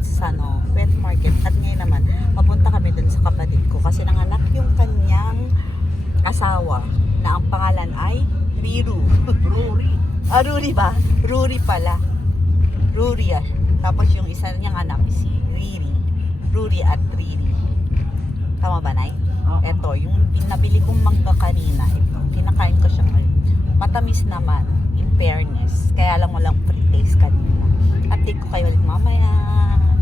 market sa wet market. At ngayon naman, papunta kami dun sa kapatid ko kasi nanganak yung kanyang asawa na ang pangalan ay Riru. Rory. Ruri ba? Ruri pala. Ruri ah. Tapos yung isa niyang anak si Riri. Ruri at Riri. Tama ba, Nay? Ito, yung pinabili kong mangga kanina. Ito, kinakain ko siya ngayon. Matamis naman, in fairness. Kaya lang walang pre-taste kanina. Update ko kayo ulit mamaya.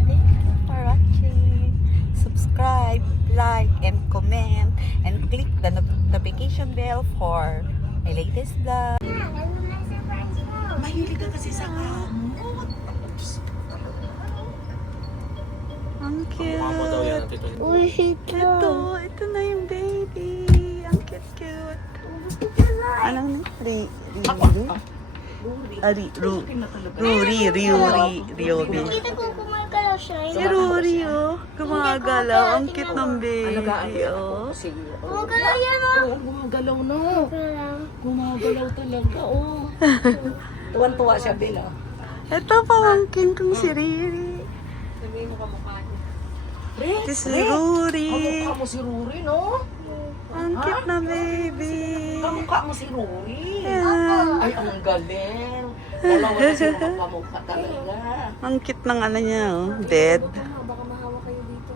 Thank you for watching. Subscribe, like, and comment. And click the notification bell for my latest vlog. Mahilig ka kasi sa ang cute. Uy, Ito na yung baby. Ang cute. Anong Ruri. Kita ko kumagalaw siya. Si Ruri, oh. Gumagalaw. Ang cute ng baby, oh. Kumagalaw yan, oh. Oo, gumagalaw na. Kumagalaw. Gumagalaw talaga, oh. Tuwan-tuwa siya, Bella. Ito, pamangkin kong si Riri. Sabihin mo kamukha niya. Ito si Ruri. Kamukha mo si Rory, no? Ang cute na baby. Kamukha mo si Rory. Yan. Ay, ang galing. Dalawa na sila kamukha talaga. Ang cute ng ano niya, oh. Bed. Baka mahawa kayo dito.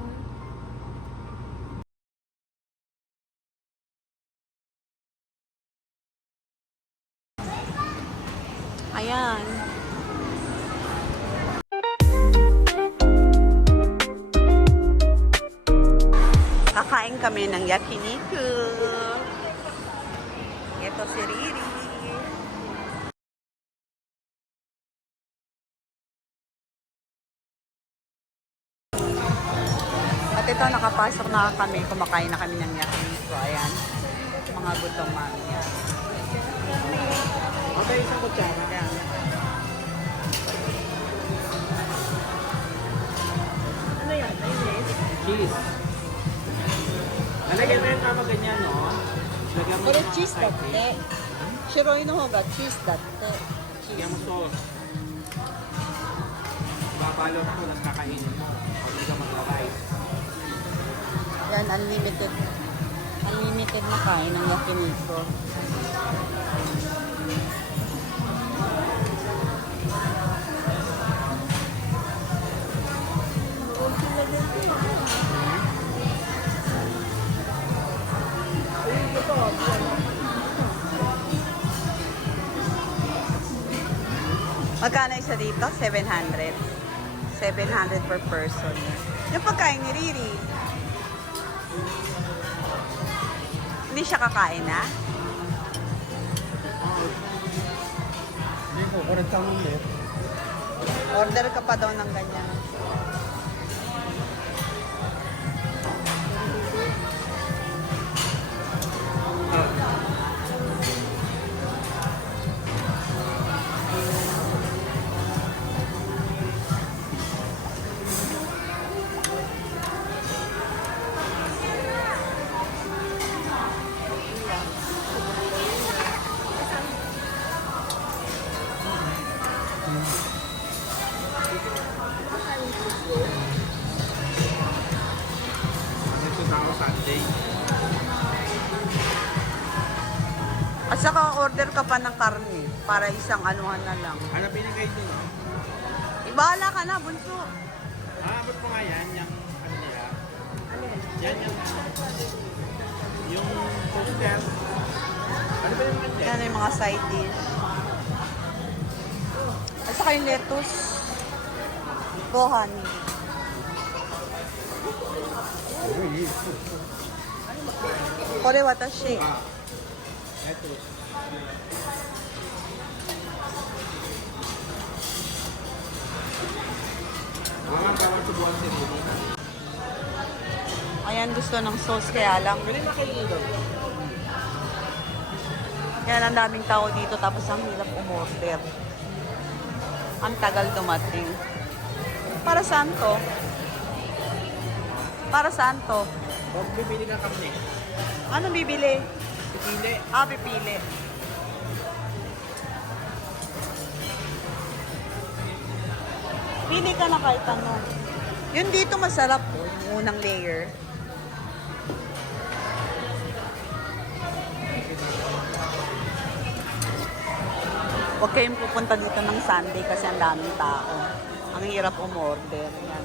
Ayan. Kakain kami ng yakiniku. Ito si Riri. At ito, nakapasok na kami. Kumakain na kami ng yakiniku. Ayan. Mga gutom mami. Ayan. Okay, isang kutsara. Ayan. Ano yan? Cheese. Nalagyan mo yung tama ganyan, no? Lagyan mo yung cheese mga datte. Shiroi no hoga cheese datte. Lagyan mo sauce. Babalo na ko, tapos kakainin mo. O hindi ka mag-rice. Yan, unlimited. Unlimited na kain ng yakiniku. Magkano isa dito? 700. 700 per person. Yung pagkain ni Riri. Hindi siya kakain na? Hindi ko, kurang tanong ulit. Order ka pa daw ng ganyan. Ito tao Sunday. At saka order ka pa ng karne para isang anuhan na lang. Ano pinagay dun? Ibahala ka na, bunso. Abot mo nga yan, yung ano nila. Yan yung poster. Ano ba yung mga Yan yung mga side dish. At saka yung lettuce. Gohan. Kore watashi. lettuce. Mga bawal subuhan si Rudy. Ayan, gusto ng sauce kaya lang. Galing na kayo doon. Kaya lang daming tao dito tapos ang hirap umorder. Ang tagal dumating. Para saan to? Para saan to? Huwag bibili ng karne. Ano bibili? Pipili. Pipili. Pili ka na kahit ano. Yun dito masarap po, yung unang layer. Huwag kayong pupunta dito ng Sunday kasi ang daming tao. Ang hirap umorder. Yan.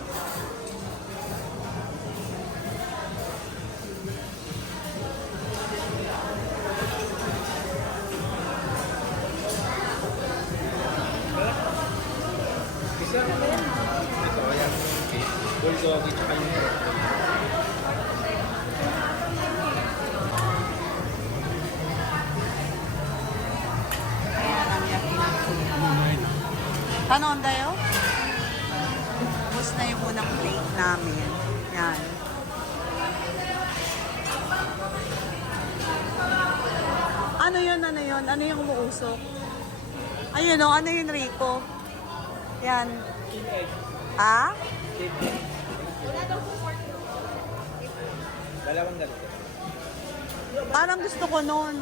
Isa. Ito, yan. Bulldog, tsaka yung Ayan ang yakiniku. Kanon tayo? Tapos na yung unang plate namin. Yan. Ano yun? Ano yun? Ano yung umuusok? Ayun o, ano yun, Rico? Yan. Ah? dalawang ganito. Parang gusto ko nun.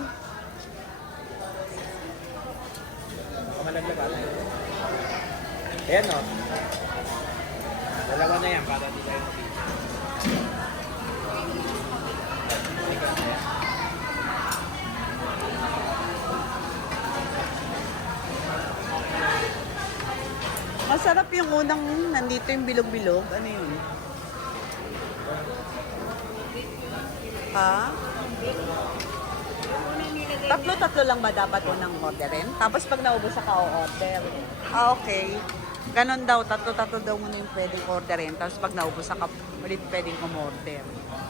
Pamalaglag ata yun. Ayan o. Dalawa na yan para di tayo makita. Masarap yung unang nandito yung bilog-bilog. Ano yun? Ha? Tatlo-tatlo lang ba dapat unang orderin? Tapos pag naubos sa ka-order. Ah, okay. Ganon daw, tatlo-tatlo daw muna yung pwedeng orderin. Tapos pag naubos sa ulit pwedeng umorder.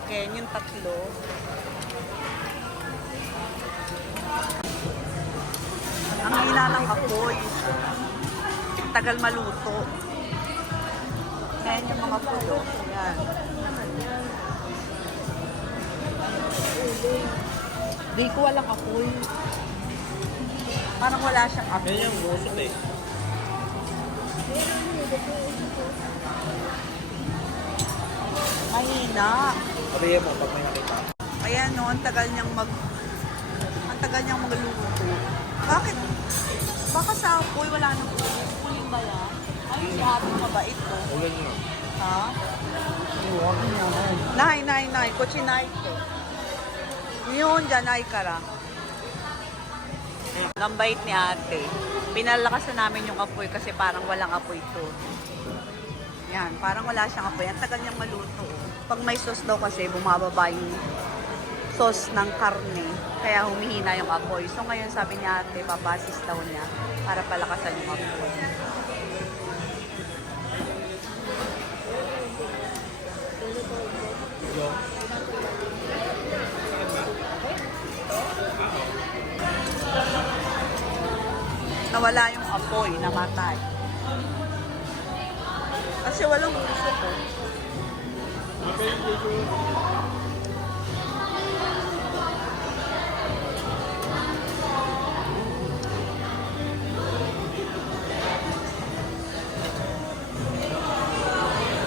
Kaya yung tatlo. Ang hina ng apoy. Tagal maluto. Ayan yung mga pulo. Ayan. Di ko walang apoy. Parang wala siyang apoy. Ayan yung busok eh. Mahina. Sabihin mo pag may nakita. Ayan no, ang tagal niyang magluto. Bakit? Baka sa apoy wala nang uling ba yan? Ay, si ate mabait ko. Ulan nyo. Ha? Nay, kutsinay ko. Yun, dyan ay kara. Ang bait ni ate. Pinalakasan namin yung apoy kasi parang walang apoy to. Yan, parang wala siyang apoy. Ang tagal niyang maluto. Pag may sauce daw kasi, bumababa yung sauce ng karne. Kaya humihina yung apoy. So ngayon sabi niya ate, papasis daw niya para palakasan yung apoy. Nawala yung apoy, namatay. Kasi walang gusto ko.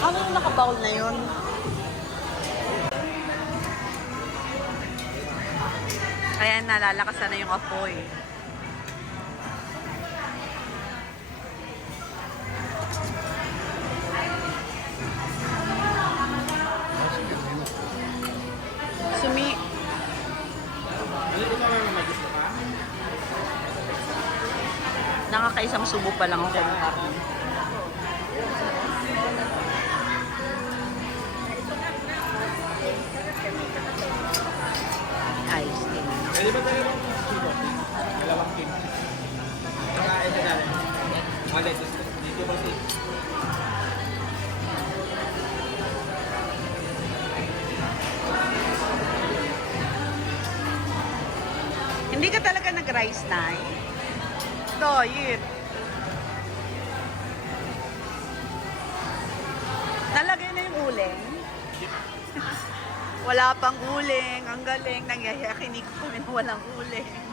Ano yung nakabawl na yun? Ayan, nalalakasan na yung apoy. Sumi. Ano ito naman may gusto ka? Nakakaisang subo pa lang ako ng karne. Ayos din. Pwede ba tayo ng kilo? Dalawang kilo. Saka ito na rin. Mga dito ba si? Hindi ka talaga nag-rice na eh. Ito, yun. Nalagay na yung uling. Wala pang uling. Ang galing. Nangyayakinig ko na walang uling.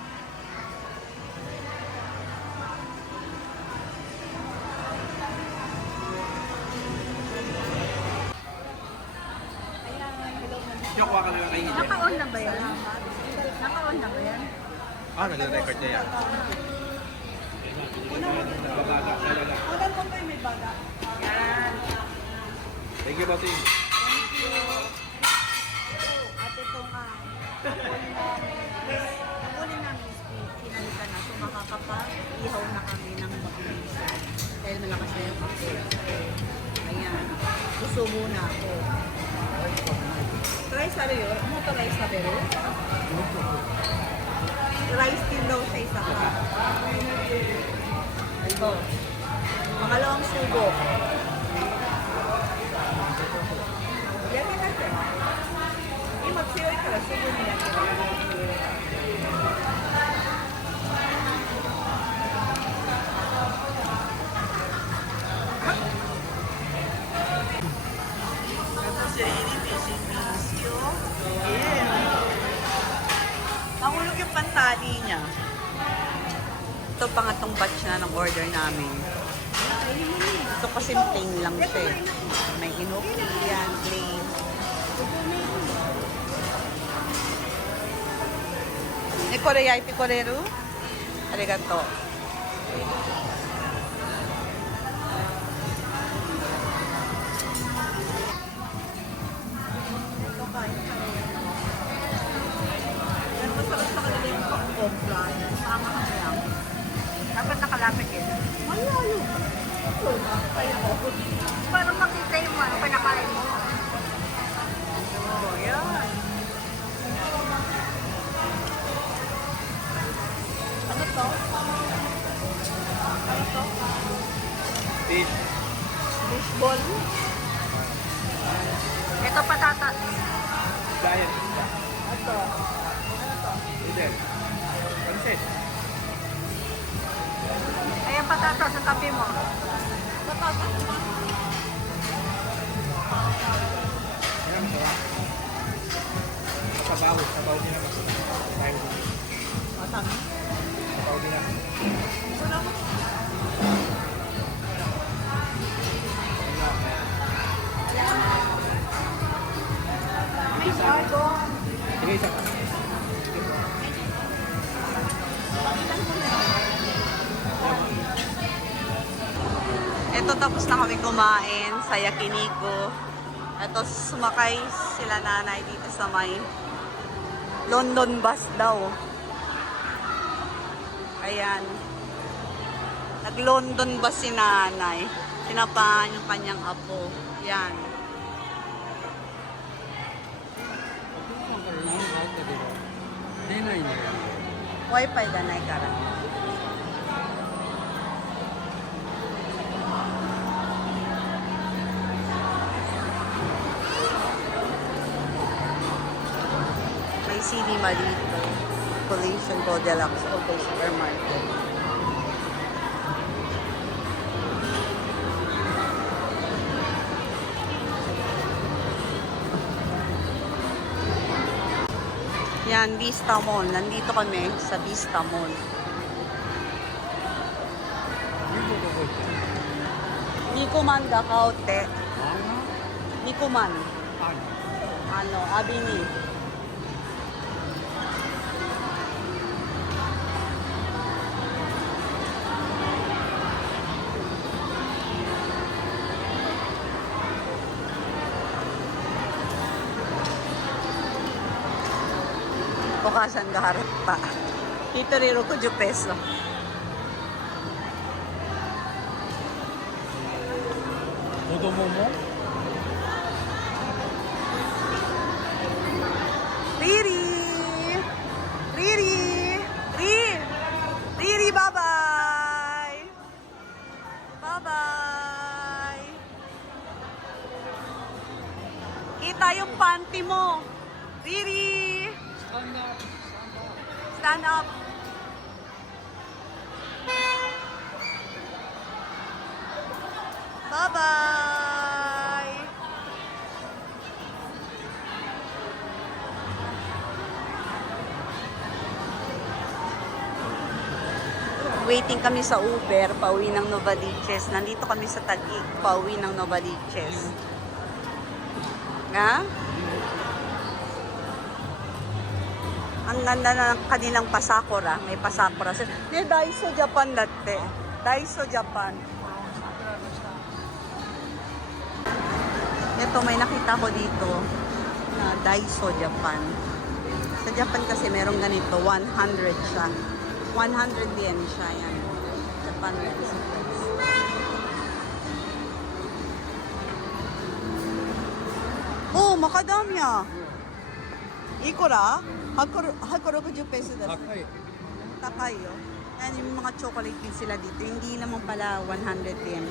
Kuha ka na lang kay Hidden. Naka-on na ba yan? Naka-on na ba yan? Ah, nag-record niya yan. Nagbabaga. Lalala. Maganda po may baga. Yan. Thank you, bossing. Thank you. At ito nga, nahuli namin is pinalitan na. So makakapag-ihaw na kami ng mabilisa. Dahil malakas na yung kape. Ayan. Gusto muna ako. Rice ano yun? Ano ito rice na pero? Rice din daw sa isa ka. Ito. Pangalawang subo. Yan na natin. Magsiyoy ka lang. Subo nila. Tapos si Rini, fishing bisyo. Yeah. Mahulog yung pantali niya. Ito pangatong batch na ng order namin. Ito kasi plain lang siya eh. May inoki yan, plain. Korea iti koreru? Arigato. Ito kain ka. Pero masarap sa kanila yung pang-compra. Tama ka lang. Dapat nakalapit yun. Malalo. Ito na. Kaya ko. Para makita yung ano, pinakain mo. Oh, yan. Ano to? Ano to? Fish. Fishball. Ito patatas. Diet. Ito. Ano to? Eden. Pansit. Ayan patatas sa tabi mo. Patatas mo. Ayan, masarap. Sabaw. Sabaw din ako. Tayo din. Masami. Sabaw din ako. Ito na mo. May sargo. Sige, isa pa. Ito tapos na kami kumain sa Yakiniku. Ito sumakay sila nanay dito sa may London bus daw. Ayan. Nag-London bus si nanay. Sinapahan yung kanyang apo. Yan. Wi-Fi da nai kara. May cinema dito. Collision Go Deluxe Auto Supermarket. Yan, Vista Mall. Nandito kami sa Vista Mall. Nikuman da kaote. Nikuman. Ano, abini. Bukasan gaharap pa. Dito riro ko 10 peso. Todo momo? Riri! Riri! Riri, bye-bye! Bye-bye! Kita yung panty mo! Riri! Stand up. Stand up! Bye-bye! Waiting kami sa Uber, pauwi ng Novaliches. Nandito kami sa Taguig, pauwi ng Novaliches. Nga? Ang ganda ng kanilang pasakura. May pasakura. Daiso Japan latte. Daiso Japan. Ito, may nakita ko dito na Daiso Japan. Sa Japan kasi merong ganito, 100 siya. 100 yen siya yan. Japan Daiso. Oh, makadami ah. Ikura? 160 peso desu. 高い。 Takay, oh. Yan yung mga chocolate din sila dito. Hindi naman pala 100 yen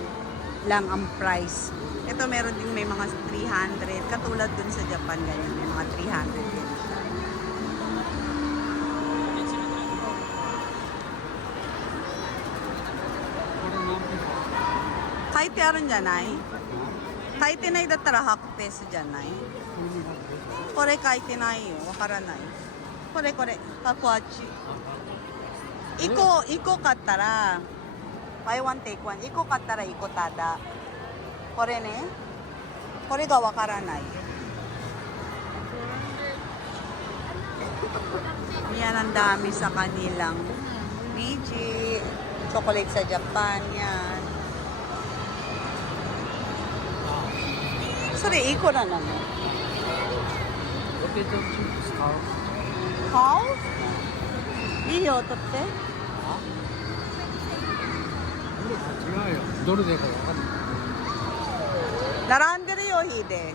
lang ang price. Ito meron din may mga 300. Katulad dun sa Japan, ganyan. May mga 300 yen siya. Kaite arun janai? Kaite nai dattara 100 peso janai? これ書いてないよ。わからない。これ、箱あっち。1個買ったら、buy one take one。1個買ったら1個ただ。これね。これがわからない。Yan ang dami sa kanilang Meiji. Chocolate sa Japan yan. Sorry, いくらなの? ポテトチップス買う。買う? いいよ、取って。違うよ。どれでかわかんない。並んでるよ、ヒデ。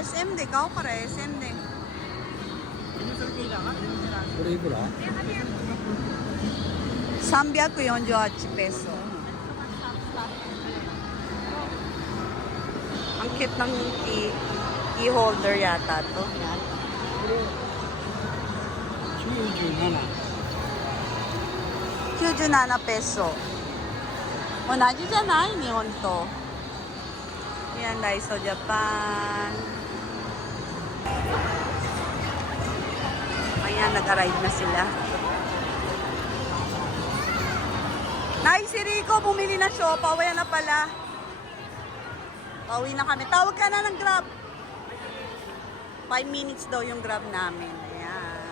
SM で買おうから SM で。これいくら348 peso. Ang cute ng key holder yata to. Yan. 97。 97 peso. 同じじゃない日本と。Yan, Daiso Japan. Ayan, nag-arrive na sila. Nice, si Rico, bumili na siya. Pauwi na pala. Pauwi na kami. Tawag ka na ng Grab. 5 minutes daw yung Grab namin. Ayan.